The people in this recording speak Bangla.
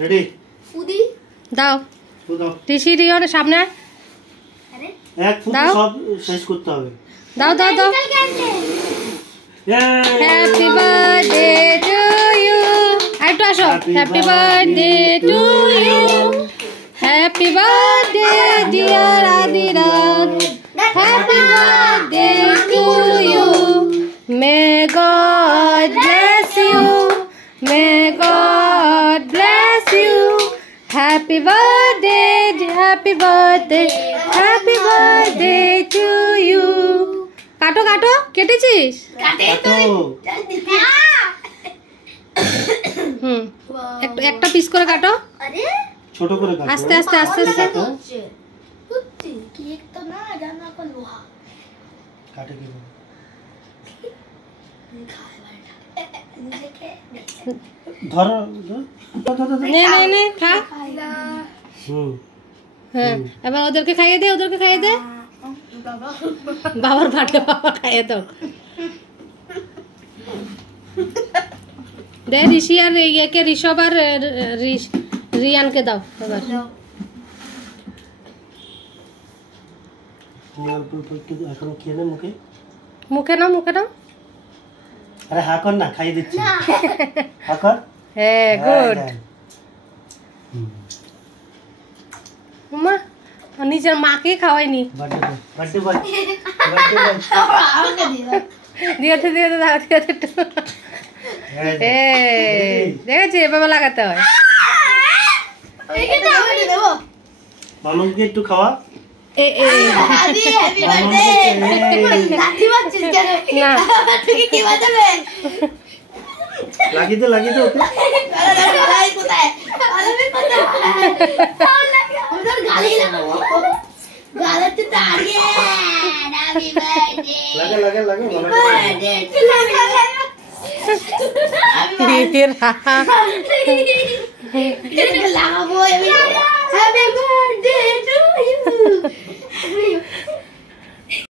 রেডি ফুদি দাও টিসি দিও সামনে আরে এক ফুদ সব শেষ করতে হবে দাও দাও দাও হ্যাপি বার্থডে টু ইউ একটু আসো happy birthday to you happy birthday dear Adiraj happy birthday to you may God bless you may God bless you happy birthday to you কাটো কাটো কেটেছিস একটা পিস করে কাটো ছোট করে কাটো আস্তে আস্তে আস্তে আস্তে কেক তো না জানা কো লোহা কাটে কি ধরো নে নে নে খা হ্যাঁ এবার ওদেরকে খাইয়ে দে বাবার ভাটে বাবা খাইয়ে দাও দে ঋষি আর ইয়েকে ঋষভ আর রিয়ানকে দাও এবার মুখে নাও আরে হা কর না খাইয়ে দিচ্ছি হা কর হ্যাঁ গুড মা নিজের মাকে খাওয়াইনি দেখেছি এভাবে লাগাতে হয় মামুকে একটু খাওয়া লাগিয়ে দে ওকে লাগাবো